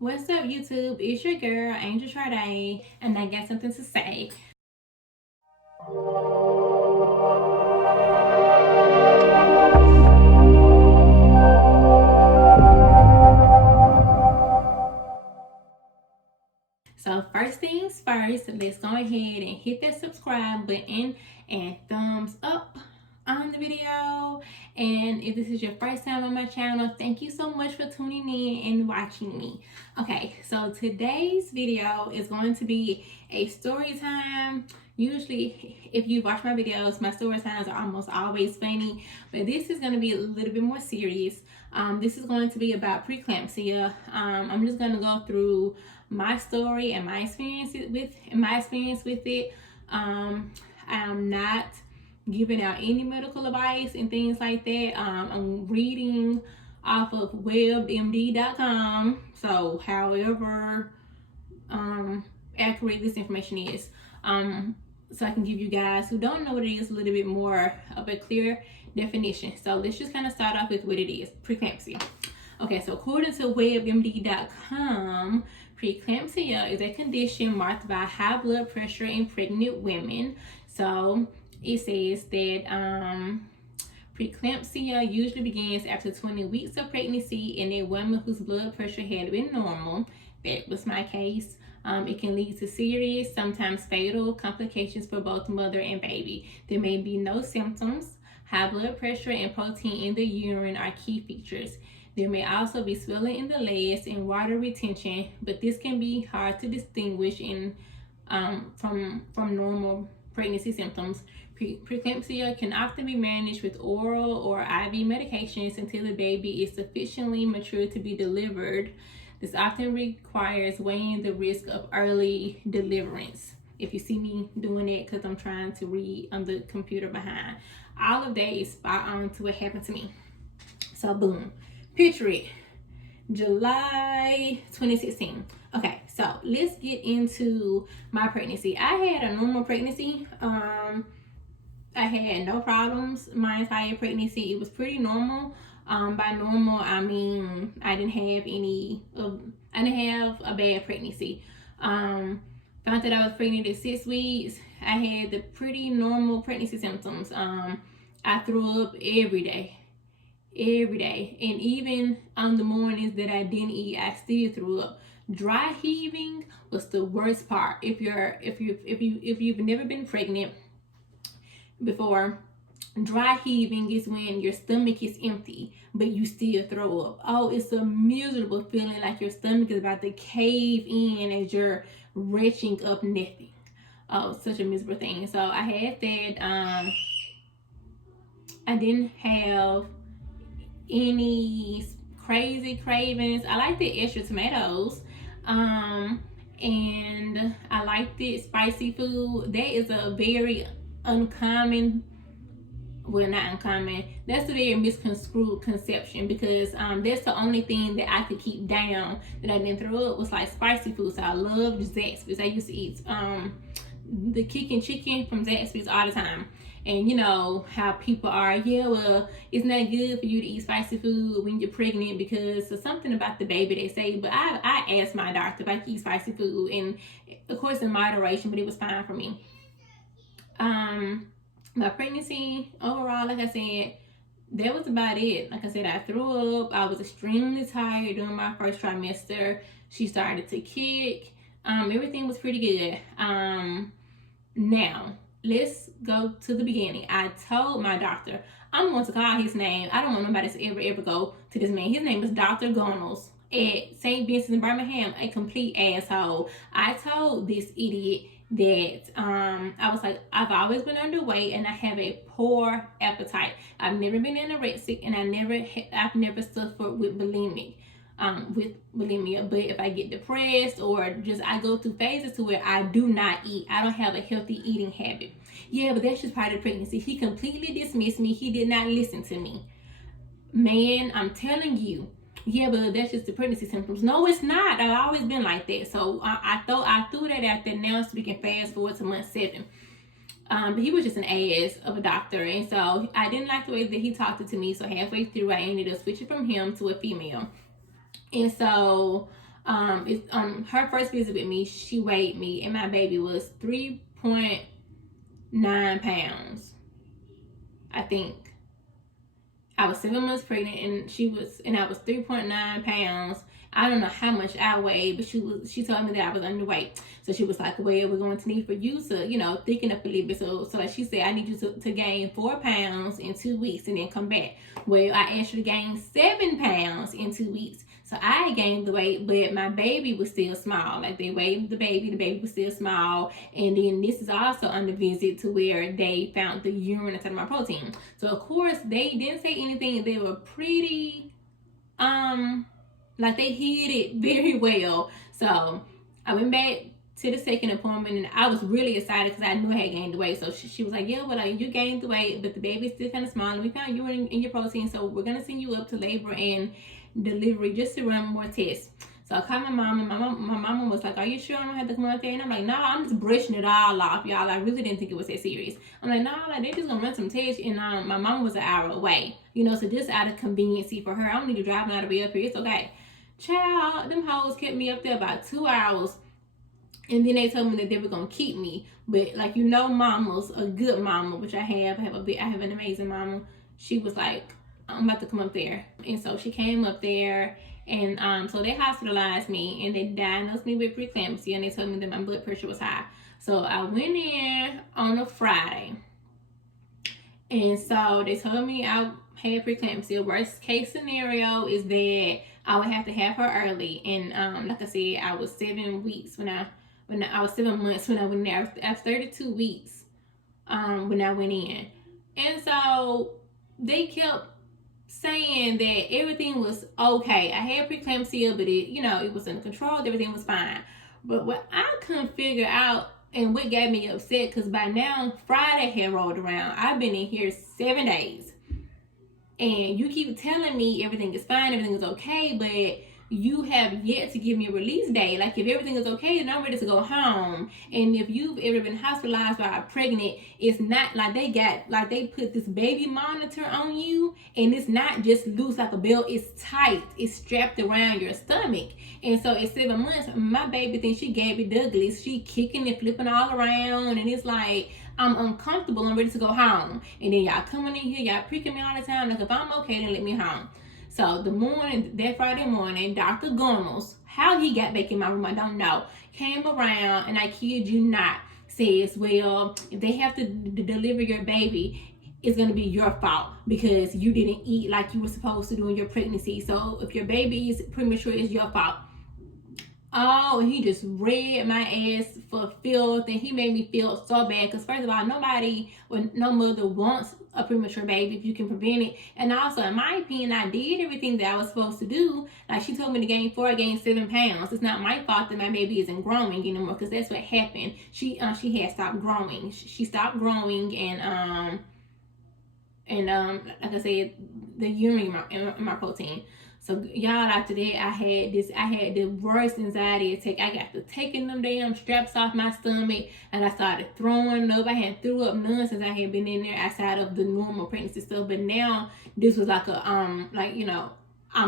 What's up, YouTube? It's your girl, Angel Charda, and I got something to say. So first things first, let's go ahead and hit that subscribe button and thumbs up on the video. And if this is your first time on my channel, thank you so much for tuning in and watching me. Okay, so today's video is going to be a story time. Usually, if you watch my videos, my story times are almost always funny, but this is going to be a little bit more serious. This is going to be about preeclampsia. I'm just going to go through my story and my experience with it. I'm not giving out any medical advice and things like that. I'm reading off of webmd.com, so however accurate this information is, so I can give you guys who don't know what it is a little bit more of a clear definition. So let's just kind of start off with what it is. Preeclampsia. Okay, so according to webmd.com, preeclampsia is a condition marked by high blood pressure in pregnant women. So it says that preeclampsia usually begins after 20 weeks of pregnancy in a woman whose blood pressure had been normal. That was my case. It can lead to serious, sometimes fatal complications for both mother and baby. There may be no symptoms. High blood pressure and protein in the urine are key features. There may also be swelling in the legs and water retention, but this can be hard to distinguish from normal pregnancy symptoms. Preeclampsia can often be managed with oral or IV medications until the baby is sufficiently mature to be delivered. This often requires weighing the risk of early deliverance. If you see me doing it, because I'm trying to read on the computer behind, all of that is spot on to what happened to me. So boom, picture it, July 2016. Okay, so let's get into my pregnancy. I had a normal pregnancy. I had no problems my entire pregnancy. It was pretty normal. By normal, I mean I didn't have a bad pregnancy. Found that I was pregnant at 6 weeks. I had the pretty normal pregnancy symptoms. I threw up every day, and even on the mornings that I didn't eat, I still threw up. Dry heaving was the worst part. If you've never been pregnant before, dry heaving is when your stomach is empty but you still throw up. Oh, it's a miserable feeling, like your stomach is about to cave in as you're retching up nothing. Oh, such a miserable thing. So I had that. I didn't have any crazy cravings. I liked the extra tomatoes. And I liked it spicy food. That is a very uncommon, well, not uncommon, that's a very misconstrued conception, because that's the only thing that I could keep down that I didn't throw up was like spicy food. So I loved Zaxby's. I used to eat the kicking chicken from Zaxby's all the time. And you know how people are, yeah, well, it's not good for you to eat spicy food when you're pregnant because there's something about the baby, they say. But I asked my doctor if I could eat spicy food, and of course in moderation, but it was fine for me. My pregnancy overall, like I said, that was about it. Like I said, I threw up. I was extremely tired during my first trimester. She started to kick. Everything was pretty good. Now let's go to the beginning. I told my doctor, I'm going to call his name. I don't want nobody to ever go to this man. His name is Dr. Gunnels at St. Vincent in Birmingham, a complete asshole. I told this idiot that I was like, I've always been underweight and I have a poor appetite. I've never been anorexic, and I've never suffered with bulimia. But if I get depressed or just I go through phases to where I do not eat, I don't have a healthy eating habit. Yeah, but that's just part of pregnancy. He completely dismissed me. He did not listen to me. Man, I'm telling you. Yeah, but that's just the pregnancy symptoms. No, it's not. I've always been like that. So I threw that out there now, so we can fast forward to month 7. But he was just an ass of a doctor, and so I didn't like the way that he talked to me. So halfway through, I ended up switching from him to a female. And so Her first visit with me, she weighed me, and my baby was 3.9 pounds, I think. I was 7 months pregnant, and I was 3.9 pounds. I don't know how much I weighed, but she told me that I was underweight. So she was like, well, we're going to need for you to, thicken up a little bit. So like she said, I need you to gain 4 pounds in 2 weeks and then come back. Well, I asked you to gain 7 pounds in 2 weeks. So I gained the weight, but my baby was still small. Like, they weighed the baby was still small. And then this is also on the visit to where they found the urine inside of my protein. So of course they didn't say anything. They were pretty, like, they hid it very well. So I went back to the second appointment, and I was really excited because I knew I had gained the weight. So she was like, yeah, well, you gained the weight, but the baby's still kind of small, and we found urine in your protein, so we're gonna send you up to labor and delivery just to run more tests. So I called my mom, and my mama was like, are you sure I don't have to come out there? And I'm like, no, I'm just brushing it all off, y'all. I really didn't think it was that serious. I'm like, no, like, they're just gonna run some tests. And my mom was an hour away, so just out of conveniency for her, I don't need to drive now to be up here. It's okay. Child, them hoes kept me up there about 2 hours. And then they told me that they were gonna keep me. But like, mama's a good mama, which I have. I have an amazing mama. She was like, I'm about to come up there. And so she came up there, and so they hospitalized me, and they diagnosed me with preeclampsia, and they told me that my blood pressure was high. So I went in on a Friday, and so they told me I had preeclampsia. Worst case scenario is that I would have to have her early. And like I said, I was 7 weeks when I was 7 months when I went in there. I was 32 weeks when I went in. And so they kept saying that everything was okay. I had preeclampsia, but it was under control. Everything was fine. But what I couldn't figure out, and what got me upset, because by now Friday had rolled around. I've been in here 7 days, and you keep telling me everything is fine, everything is okay, but you have yet to give me a release date. Like, if everything is okay, then I'm ready to go home. And if you've ever been hospitalized while pregnant, it's not like they put this baby monitor on you, and it's not just loose like a belt. It's tight. It's strapped around your stomach. And so at 7 months, my baby thinks she Gabby Douglas. She kicking and flipping all around, and it's like, I'm uncomfortable. I'm ready to go home. And then y'all coming in here, y'all pricking me all the time. Like, if I'm okay, then let me home. So that Friday morning, Dr. Gunnels, how he got back in my room, I don't know, came around, and I kid you not, says, well, if they have to deliver your baby, it's going to be your fault because you didn't eat like you were supposed to do in your pregnancy. So if your baby is premature, it's your fault. Oh, and he just read my ass for filth, and he made me feel so bad because, first of all, no mother wants a premature baby if you can prevent it. And also, in my opinion, I did everything that I was supposed to do. Like, she told me to gain 4, I gained 7 pounds. It's not my fault that my baby isn't growing anymore, because that's what happened. She had stopped growing. She stopped growing, and like I said, the urine in my protein. So y'all, after that, I had the worst anxiety attack. I got to taking them damn straps off my stomach, and I started throwing up. I hadn't threw up none since I had been in there outside of the normal pregnancy stuff. But now this was like a I'm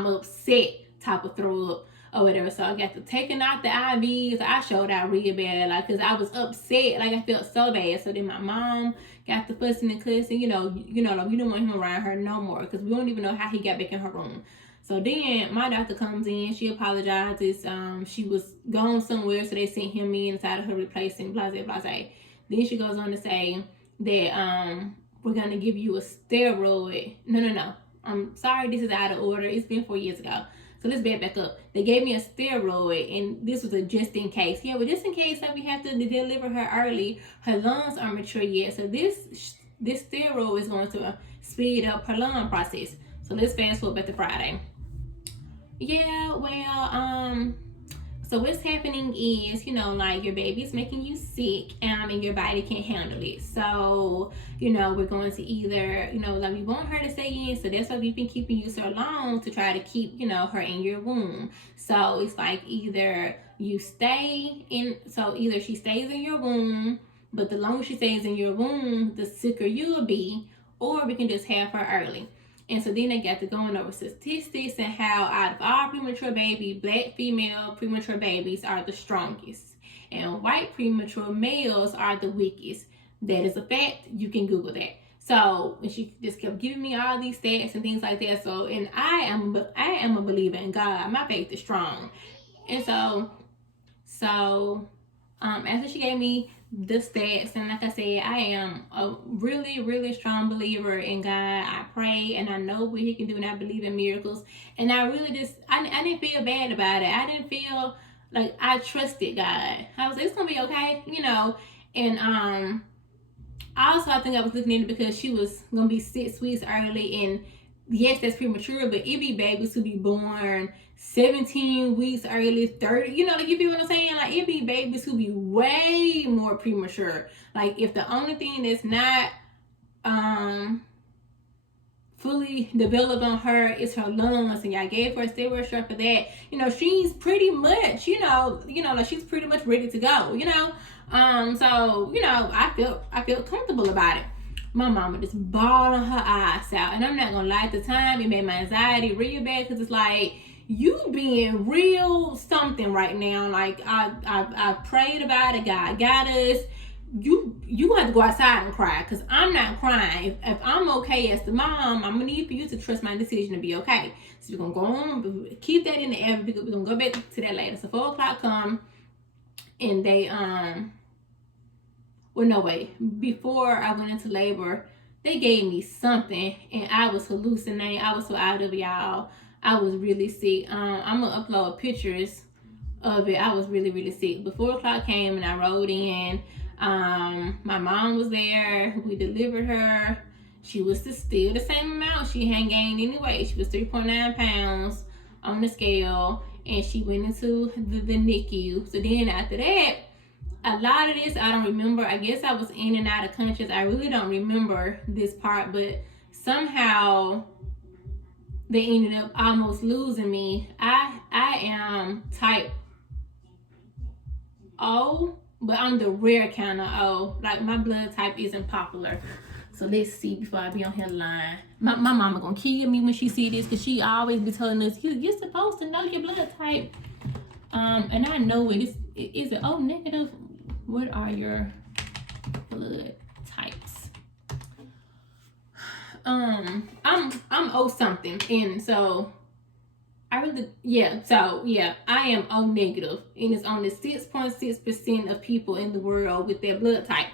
upset type of throw up or whatever. So I got to taking out the IVs. I showed out real bad, like, because I was upset. Like, I felt so bad. So then my mom got the fussing and cussing. You don't want him around her no more, because we don't even know how he got back in her room. So then my doctor comes in, she apologizes. She was gone somewhere, so they sent him in inside of her replacement, blase, blase. Then she goes on to say that we're going to give you a steroid. No. I'm sorry, this is out of order. It's been 4 years ago. So let's back up. They gave me a steroid, and this was a just in case. Yeah, but just in case that we have to deliver her early, her lungs aren't mature yet. So this steroid is going to speed up her lung process. So let's fast forward back to Friday. Yeah, well, so what's happening is, like, your baby's making you sick, and your body can't handle it. So, we're going to either, like, we want her to stay in, so that's why we've been keeping you so long, to try to keep, her in your womb. So it's like, either she stays in your womb, but the longer she stays in your womb, the sicker you'll be, or we can just have her early. And so then they got to going over statistics and how out of all premature babies, black female premature babies are the strongest. And white premature males are the weakest. That is a fact. You can Google that. So, and she just kept giving me all these stats and things like that. So, and I am a believer in God. My faith is strong. And so after she gave me the stats, and like I said, I am a really, really strong believer in God. I pray and I know what He can do, and I believe in miracles. And I really I didn't feel bad about it. I didn't feel like, I trusted God. I was like, it's gonna be okay, you know. And also, I think I was looking at it because she was gonna be 6 weeks early, and yes, that's premature, but it be babies who be born 17 weeks early, 30, you know, like, you feel what I'm saying? Like, it be babies who be way more premature. Like, if the only thing that's not fully developed on her is her lungs, and y'all gave her a steroid shot for that, you know, she's pretty much, you know, like, she's pretty much ready to go, you know. So, you know, I felt comfortable about it. My mama just bawling her eyes out, and I'm not gonna lie, at the time it made my anxiety real bad, because it's like, you being real something right now. Like, I prayed about it. God got us. You have to go outside and cry, because I'm not crying. If I'm okay as the mom, I'm gonna need for you to trust my decision to be okay. So we're gonna go on, keep that in the air. We're gonna go back to that later. So 4 o'clock come, and they well, no, wait. Before I went into labor, they gave me something, and I was hallucinating. I was so out of y'all. I was really sick. I'm gonna upload pictures of it. I was really, really sick. But 4 o'clock came, and I rode in. My mom was there. We delivered her. She was still the same amount. She hadn't gained any weight. She was 3.9 pounds on the scale, and she went into the NICU. So then after that, a lot of this I don't remember. I guess I was in and out of conscious. I really don't remember this part, but somehow they ended up almost losing me. I am type O, but I'm the rare kind of O. Like, my blood type isn't popular. So let's see before I be on here lying. My mama gonna kill me when she see this, because she always be telling us, you're supposed to know your blood type. And I know it is. Is it O negative? What are your blood types? I'm O something, and so I am O negative, and it's only 6.6% of people in the world with their blood type.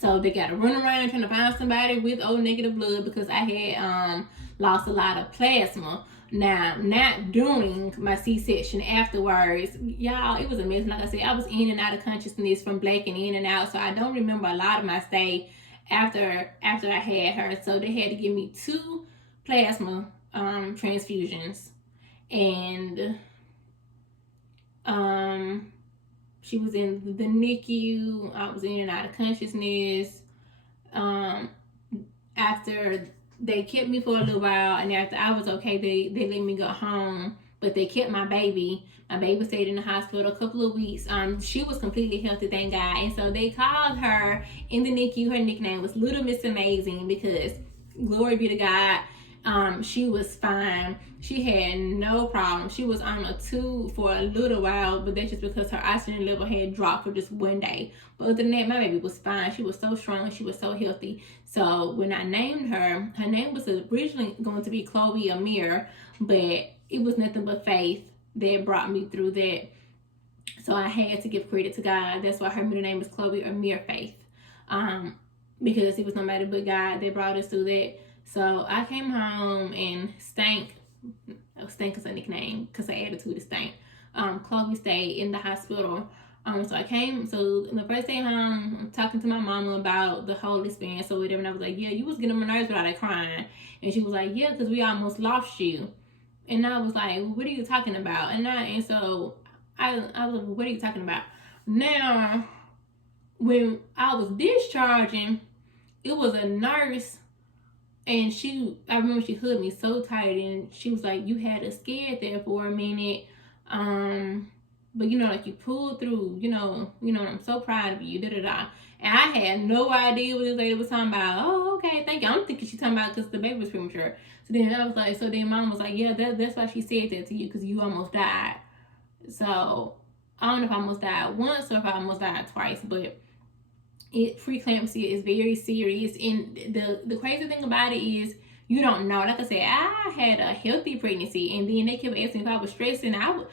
So they gotta run around trying to find somebody with O negative blood, because I had lost a lot of plasma. Now, not during my C-section, afterwards, y'all, it was amazing. Like I said, I was in and out of consciousness from blacking in and out, so I don't remember a lot of my stay after I had her. So they had to give me 2 plasma transfusions, and she was in the NICU. I was in and out of consciousness. After they kept me for a little while, and after I was okay, they let me go home. But they kept my baby. My baby stayed in the hospital a couple of weeks. She was completely healthy, thank God. And so they called her in the NICU. Her nickname was Little Miss Amazing, because glory be to God, she was fine. She had no problem. She was on a tube for a little while, but that's just because her oxygen level had dropped for just one day. But other than that, my baby was fine. She was so strong. She was so healthy. So when I named her, her name was originally going to be Chloe Amir, but it was nothing but faith that brought me through that. So I had to give credit to God. That's why her middle name is Chloe Amir Faith, because it was nobody but God that brought us through that. So I came home, and Stank is a nickname because her attitude is Stank. Chloe stayed in the hospital. So I came, so the first day home, I'm talking to my mama about the whole experience or whatever, and I was like, yeah, you was getting on my nerves without like crying. And she was like, yeah, because we almost lost you. And I was like, what are you talking about? And so I was like, what are you talking about? Now, when I was discharging, it was a nurse, and I remember she hugged me so tight, and she was like, you had us scared there for a minute. but you know, like you pulled through, I'm so proud of you, da da da. And I had no idea what this lady was talking about. Oh, okay, thank you. I'm thinking she's talking about because the baby was premature. So then I was like, so then mom was like, yeah, that's why she said that to you, because you almost died. So I don't know if I almost died once or if I almost died twice, but preeclampsia is very serious. And the crazy thing about it is you don't know. Like I said, I had a healthy pregnancy, and then they kept asking if I was stressed, and I would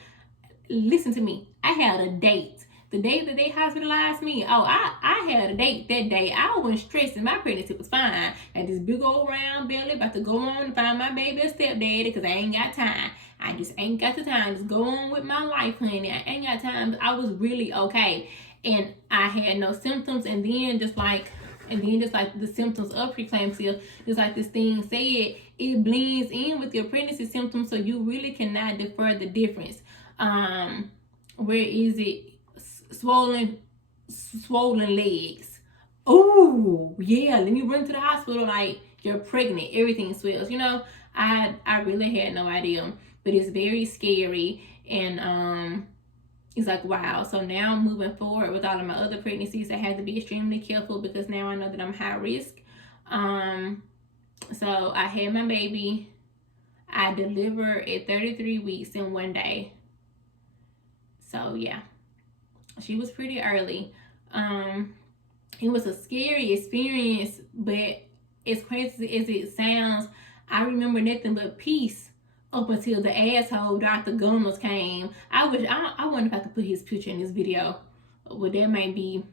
listen to me. I had a date. The day that they hospitalized me, I had a date that day. I wasn't stressing. My pregnancy was fine. I had this big old round belly, about to go on and find my baby a stepdaddy because I ain't got time. I just ain't got the time. Just go on with my life, honey. I ain't got time. I was really okay. And I had no symptoms. And then just like the symptoms of preeclampsia, just like this thing said, it blends in with your pregnancy symptoms, so you really cannot defer the difference. Where is it? Swollen legs. Oh yeah, let me run to the hospital like you're pregnant. Everything swells. I really had no idea, but it's very scary. And it's like, wow. So now moving forward with all of my other pregnancies, I had to be extremely careful because now I know that I'm high risk. So I had my baby. I delivered at 33 weeks in 1 day. So yeah, she was pretty early. It was a scary experience, but as crazy as it sounds, I remember nothing but peace up until the asshole Dr. Gunnels came. I wonder if I could put his picture in this video. Well, that might be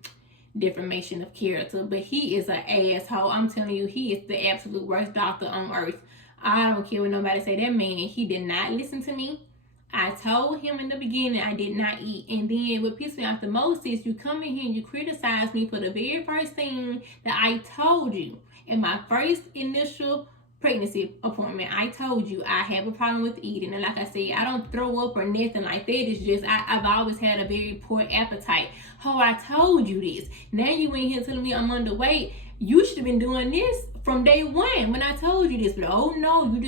defamation of character, but he is an asshole. I'm telling you, he is the absolute worst doctor on earth. I don't care what nobody say. That man, he did not listen to me. I told him in the beginning I did not eat. And then what pissed me off the most is you come in here and you criticize me for the very first thing that I told you. In my first initial pregnancy appointment, I told you I have a problem with eating. And like I said, I don't throw up or nothing like that. It's just I've always had a very poor appetite. Oh, I told you this. Now you in here telling me I'm underweight. You should have been doing this from day one when I told you this. But oh no, you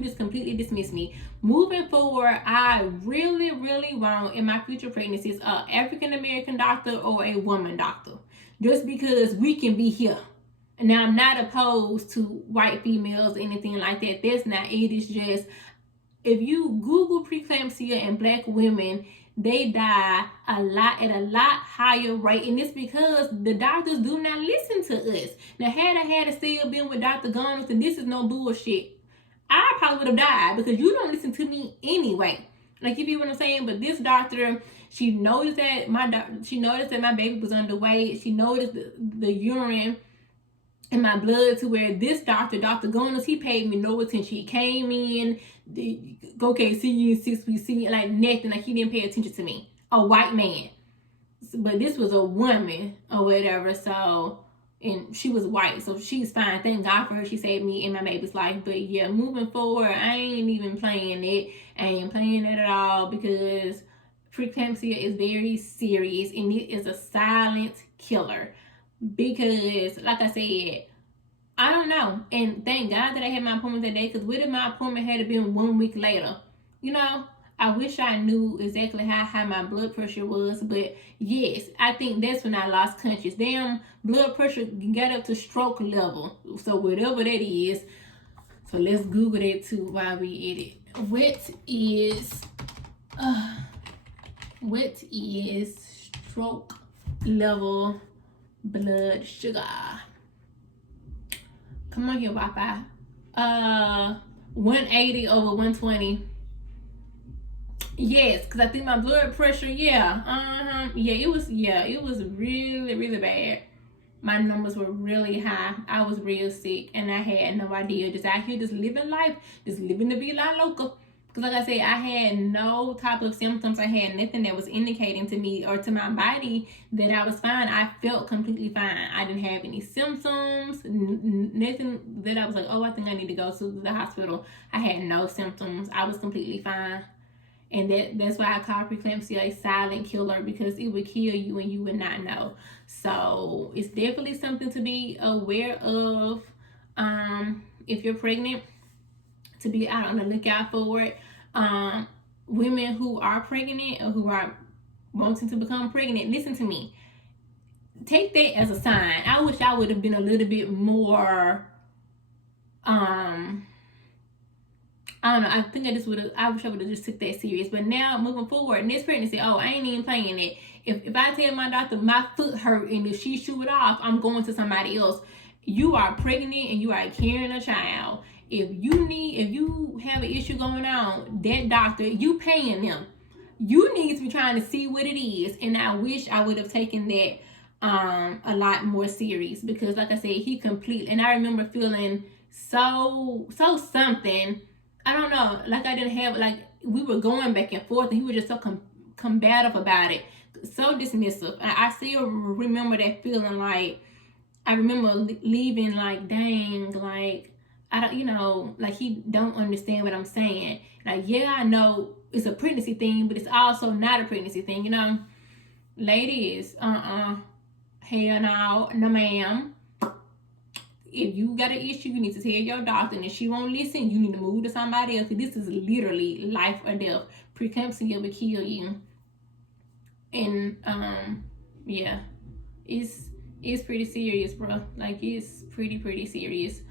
just completely dismissed me. Moving forward, I really, really want in my future pregnancies an African American doctor or a woman doctor. Just because we can be here. Now, I'm not opposed to white females or anything like that. That's not it. It's just, if you Google preeclampsia and black women, they die at a lot higher rate. And it's because the doctors do not listen to us. Now, had I had still been with Dr. Gunnels, and this is no bullshit, I probably would have died because you don't listen to me anyway. Like, you feel what I'm saying? But this doctor, she noticed that my baby was underweight. She noticed the urine in my blood, to where this Dr. Gunnels, he paid me no attention. He came in, okay, see you in 6 weeks, see you, like nothing. Like, he didn't pay attention to me. A white man. But this was a woman or whatever. So, and she was white, so she's fine. Thank God for her. She saved me and my baby's life. But yeah, moving forward, I ain't even playing it. I ain't playing it at all, because preeclampsia is very serious and it is a silent killer. Because like I said, I don't know. And thank God that I had my appointment that day, because what if my appointment had been 1 week later? I wish I knew exactly how high my blood pressure was. But yes, I think that's when I lost conscious. Damn, blood pressure got up to stroke level. So whatever that is. So let's Google that too while we edit. What is stroke level blood sugar? Come on here, Wi-Fi. 180 over 120. Yes, because I think my blood pressure, it was really, really bad. My numbers were really high. I was real sick, and I had no idea. Just out here, just living life, just living to be la loca. Because like I said, I had no type of symptoms. I had nothing that was indicating to me or to my body that I was fine. I felt completely fine. I didn't have any symptoms, nothing that I was like, oh, I think I need to go to the hospital. I had no symptoms. I was completely fine. And that's why I call preeclampsia a silent killer, because it would kill you and you would not know. So it's definitely something to be aware of if you're pregnant, to be out on the lookout for it. Women who are pregnant or who are wanting to become pregnant, listen to me. Take that as a sign. I wish I would have been a little bit more, I don't know. I think I wish I would have just took that serious. But now, moving forward, next pregnancy, oh, I ain't even playing it. If I tell my doctor my foot hurt and if she shoot it off, I'm going to somebody else. You are pregnant and you are carrying a child. If you have an issue going on, that doctor, you paying them. You need to be trying to see what it is. And I wish I would have taken that a lot more serious, because like I said, he completely, and I remember feeling so something. I don't know, like I didn't have, like we were going back and forth and he was just so combative about it, so dismissive. I still remember that feeling. Like I remember leaving like, dang, like I don't, like he don't understand what I'm saying. Like, yeah, I know it's a pregnancy thing, but it's also not a pregnancy thing, ladies. Hell no ma'am. If you got an issue, you need to tell your doctor, and if she won't listen, you need to move to somebody else. This is literally life or death. Preeclampsia will kill you. And yeah, it's pretty serious, bro. Like, it's pretty serious.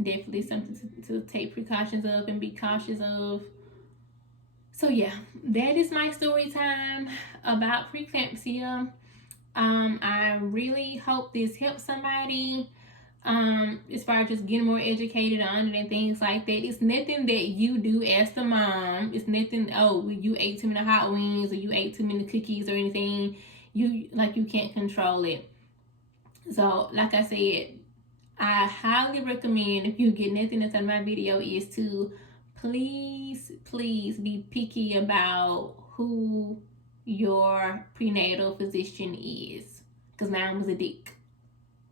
Definitely something to take precautions of and be cautious of. So yeah, that is my story time about preeclampsia. I really hope this helps somebody as far as just getting more educated on it and things like that. It's nothing that you do as the mom. It's nothing, oh, you ate too many hot wings or you ate too many cookies or anything. You can't control it. So like I said, I highly recommend, if you get nothing inside my video, is to please be picky about who your prenatal physician is, because mine was a dick.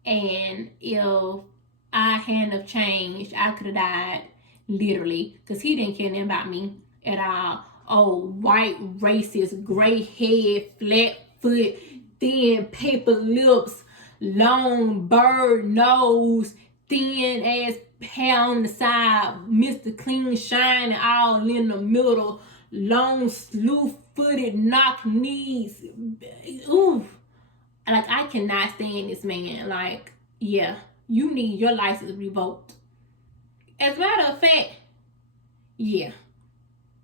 And if I hadn't have changed, I could have died, literally, because he didn't care nothing about me at all. Oh, white, racist, gray head, flat foot, thin paper lips, long bird nose, thin ass hair on the side, Mr. Clean Shine all in the middle, long slew footed, knock knees. Ooh, like I cannot stand this man. Like, yeah, you need your license revoked. As a matter of fact, yeah,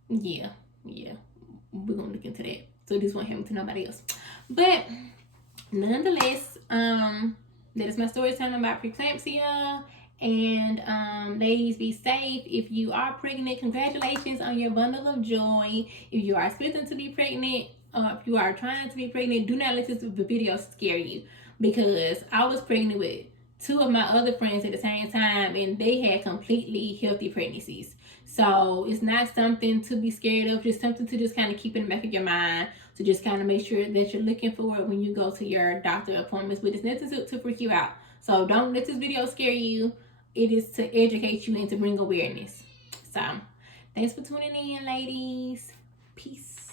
we're gonna look into that, so this won't happen to nobody else. But nonetheless, that is my story time about preeclampsia. And ladies, be safe. If you are pregnant, congratulations on your bundle of joy. If you are expecting to be pregnant, if you are trying to be pregnant, do not let this video scare you, because I was pregnant with two of my other friends at the same time, and they had completely healthy pregnancies. So it's not something to be scared of, just something to just kind of keep in the back of your mind, to just kind of make sure that you're looking for it when you go to your doctor appointments. But it's nothing to freak you out. So don't let this video scare you. It is to educate you and to bring awareness. So thanks for tuning in, ladies. Peace.